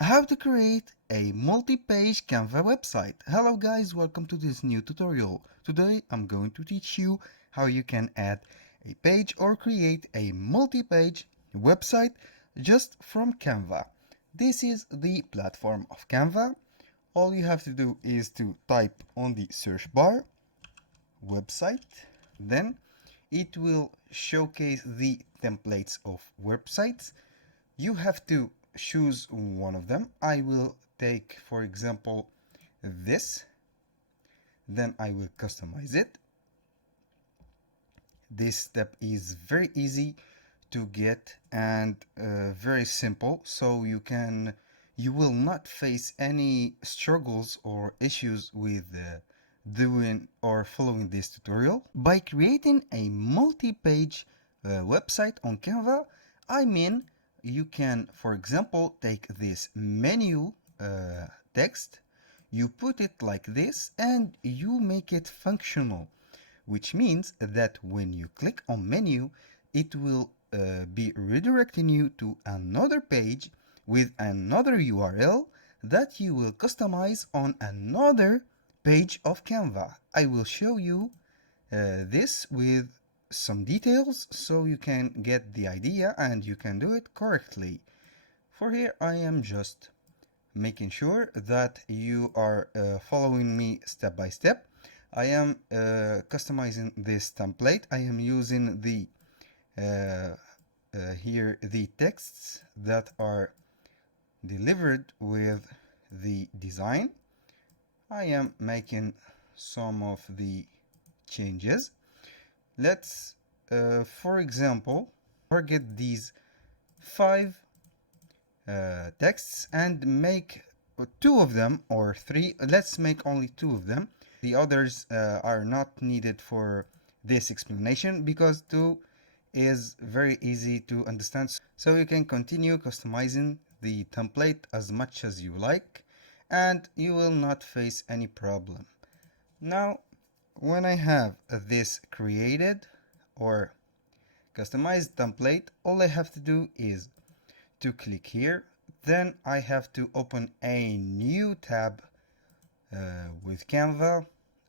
How to create a multi-page Canva website. Hello guys, welcome to this new tutorial. Today I'm going to teach you how you can add a page or create a multi-page website just from Canva. This is the platform of Canva. All you have to do is to type on the search bar website, then it will showcase the templates of websites. You have to choose one of them. I will take, for example, this. Then I will customize it. This step is very easy to get and very simple, so you will not face any struggles or issues with doing or following this tutorial. By creating a multi-page website on Canva, I mean you can, for example, take this menu text, you put it like this, and you make it functional, which means that when you click on menu, it will be redirecting you to another page with another URL that you will customize on another page of Canva. I will show you this with some details so you can get the idea and you can do it correctly. For here, I am just making sure that you are following me step by step. I am customizing this template. I am using the here the texts that are delivered with the design. I am making some of the changes. Let's for example target these 5 texts and make 2 of them, or 3. Let's make only 2 of them. The others are not needed for this explanation because 2 is very easy to understand. So you can continue customizing the template as much as you like and you will not face any problem. Now, when I have this created or customized template, all I have to do is to click here. Then I have to open a new tab with Canva.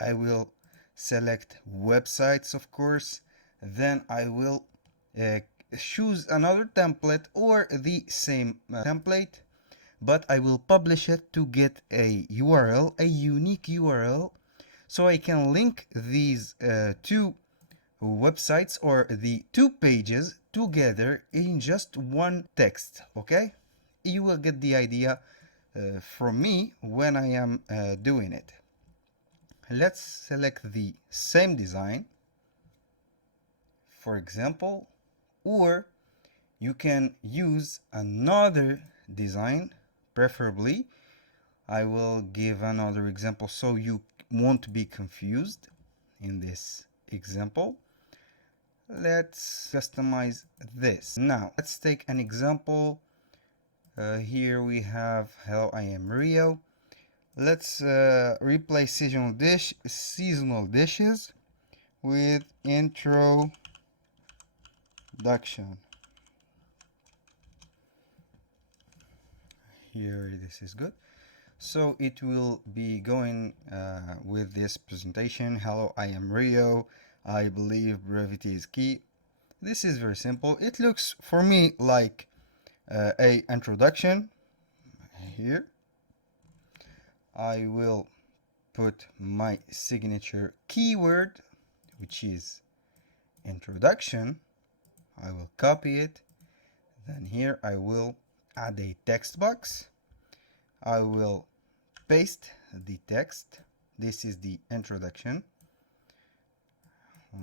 I will select websites, of course. Then I will choose another template or the same template, but I will publish it to get a URL, a unique URL, so I can link these 2 websites or the 2 pages together in just one text. Okay, you will get the idea from me when I am doing it. Let's select the same design, for example, or you can use another design, preferably. I will give another example so you won't be confused in this example. Let's customize this. Now, let's take an example. Here we have Hello, I am Rio. Let's replace seasonal dishes with introduction. Here, this is good. So it will be going with this presentation. Hello, I am Rio. I believe brevity is key. This is very simple. It looks for me like a introduction. Here I will put my signature keyword, which is introduction. I will copy it. Then here I will add a text box. I will paste the text. This is the introduction,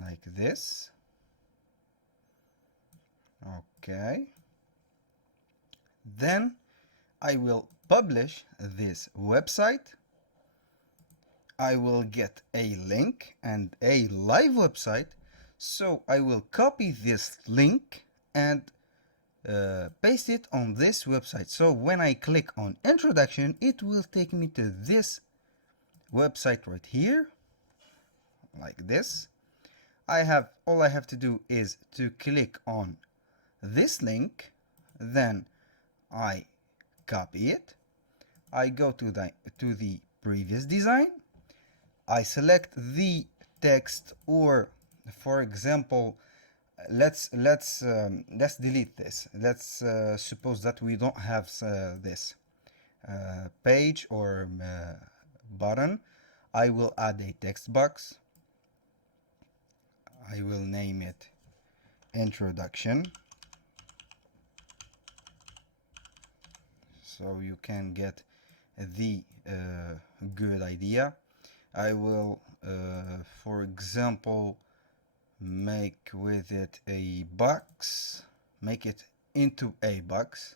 like this. Okay. Then I will publish this website. I will get a link and a live website. So I will copy this link and paste it on this website. So when I click on introduction, it will take me to this website right here, like this. All I have to do is to click on this link, then I copy it. I go to the previous design. I select the text, or for example, let's delete this. Let's suppose that we don't have this page or button. I will add a text box. I will name it introduction, so you can get the good idea. I will for example make with it a box, make it into a box,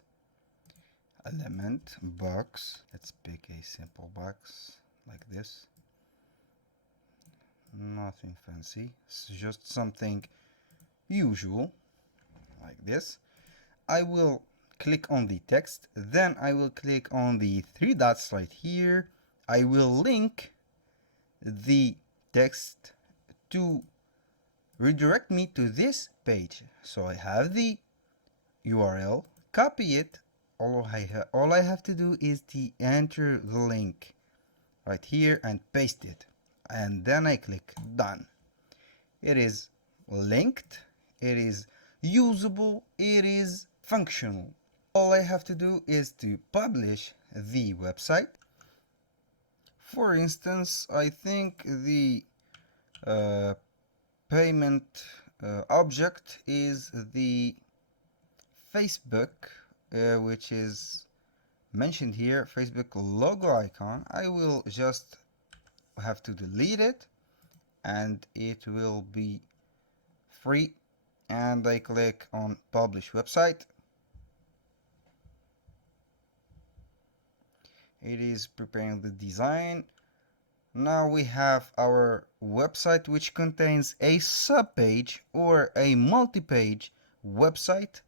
element box. Let's pick a simple box like this, nothing fancy, it's just something usual like this. I will click on the text, then I will click on the three dots right here. I will link the text to redirect me to this page. So I have the URL, copy it. All I have to do is to enter the link right here and paste it, and then I click done. It is linked, it is usable, it is functional. All I have to do is to publish the website. For instance, I think the payment object is the Facebook, which is mentioned here, Facebook logo icon. I will just have to delete it and it will be free, and I click on publish website. It is preparing the design. Now we have our website, which contains a subpage or a multi-page website.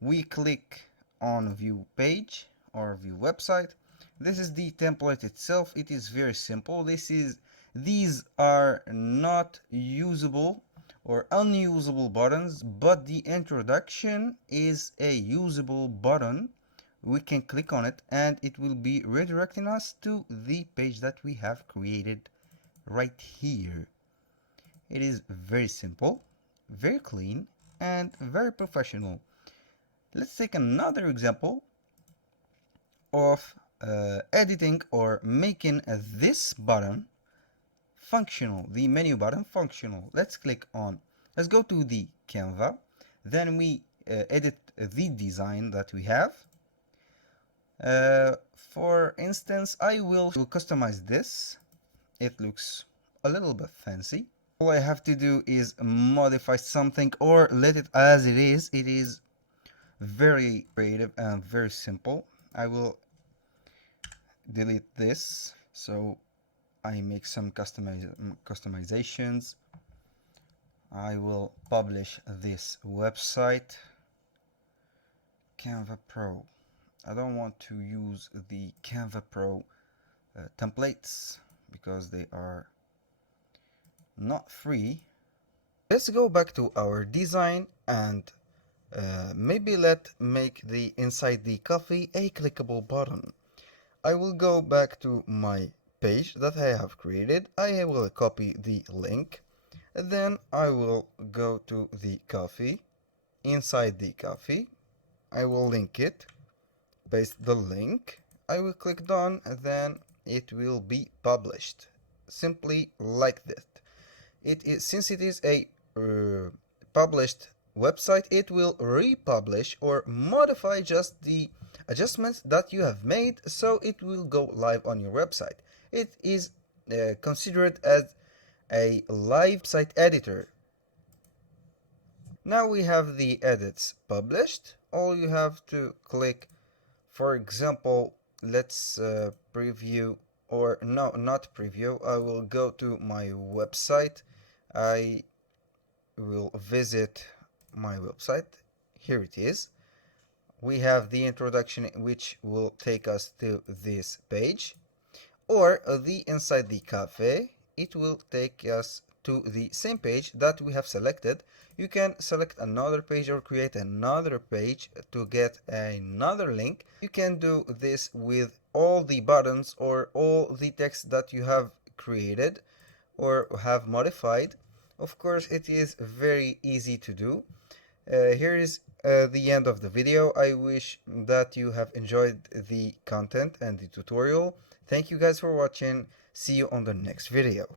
We click on view page or view website. This is the template itself. It is very simple. These are not usable or unusable buttons, but the introduction is a usable button. We can click on it and it will be redirecting us to the page that we have created right here. It is very simple, very clean, and very professional. Let's take another example of editing or making this button functional, the menu button functional. Let's go to the Canva, then we edit the design that we have. For instance, I will customize this. It looks a little bit fancy. All I have to do is modify something or let it as it is. It is very creative and very simple. I will delete this, so I make some customizations. I will publish this website. Canva Pro. I don't want to use the Canva Pro templates because they are not free. Let's go back to our design and maybe let's make the inside the coffee a clickable button. I will go back to my page that I have created. I will copy the link. Then I will go to the coffee. Inside the coffee, I will link it. Paste the link. I will click done, and then it will be published. Simply like that. Since it is a published website, it will republish or modify just the adjustments that you have made, so it will go live on your website. It is considered as a live site editor. Now we have the edits published. All you have to click, for example, let's preview, or no, not preview. I will go to my website. I will visit my website. Here it is. We have the introduction, which will take us to this page, or the inside the cafe. It will take us to the same page that we have selected. You can select another page or create another page to get another link. You can do this with all the buttons or all the text that you have created or have modified. Of course, it is very easy to do. Here is the end of the video. I wish that you have enjoyed the content and the tutorial. Thank you guys for watching. See you on the next video.